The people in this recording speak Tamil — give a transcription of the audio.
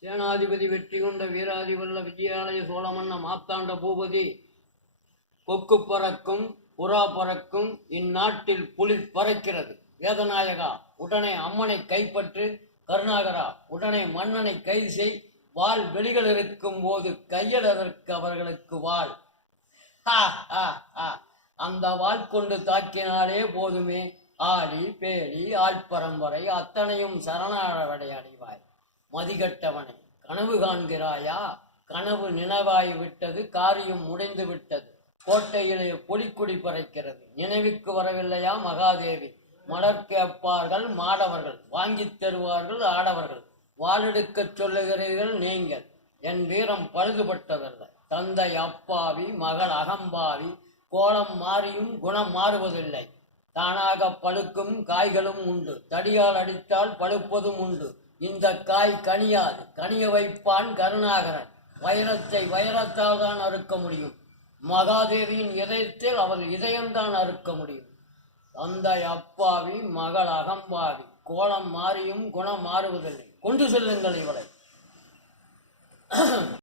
சேனாதிபதி வெற்றி கொண்ட வீராதி வல்ல விஜயாலய சோழமன்ன மாத்தாண்ட பூபதி கொக்கு பறக்கும் புறா பறக்கும் இந்நாட்டில் புலி பறக்கிறது. வேதநாயகா உடனே அம்மனை கைப்பற்று. கருணாகரா உடனே மன்னனை கைது செய். வாள் வெளிகள் இருக்கும் போது கையெழுதற்கு அவர்களுக்கு வாள். அந்த வாள் கொண்டு தாக்கினாலே போதுமே, ஆடி பேடி ஆழ்பரம்பரை அத்தனையும் சரணாடை அடைவாய். மதிகட்டவனை கனவு காண்கிறாயா? கனவு நினைவாய் விட்டது, காரியம் முடிந்து விட்டது. கோட்டையிலே பொலிக்குடி பறைக்கிறது. நினைவுக்கு வரவில்லையா மகாதேவி? மலர் கேட்பார்கள் மாடவர்கள், வாங்கித் தருவார்கள் ஆடவர்கள். வாளெடுக்கச் சொல்லுகிறீர்கள் நீங்கள். என் வீரம் பழுதுபட்டதல்ல. தந்தை அப்பாவி, மகள் அகம்பாவி. கோலம் மாறியும் குணம் மாறுவதில்லை. தானாக பழுக்கும் காய்களும் உண்டு. தடியால் அடித்தால் பழுப்பதும் உண்டு. இந்த காய் கனியாது. கனிய வைப்பான் கருணாகரன். வைரத்தை வைரத்தால் தான் அறுக்க முடியும். மகாதேவியின் இதயத்தில் அவள் இதயம்தான் அறுக்க முடியும். தந்தை அப்பாவி, மகள் அகம்பாவி. கோலம் மாறியும் குணம் மாறுவதில்லை. கொண்டு செல்லுங்கள் இவளை.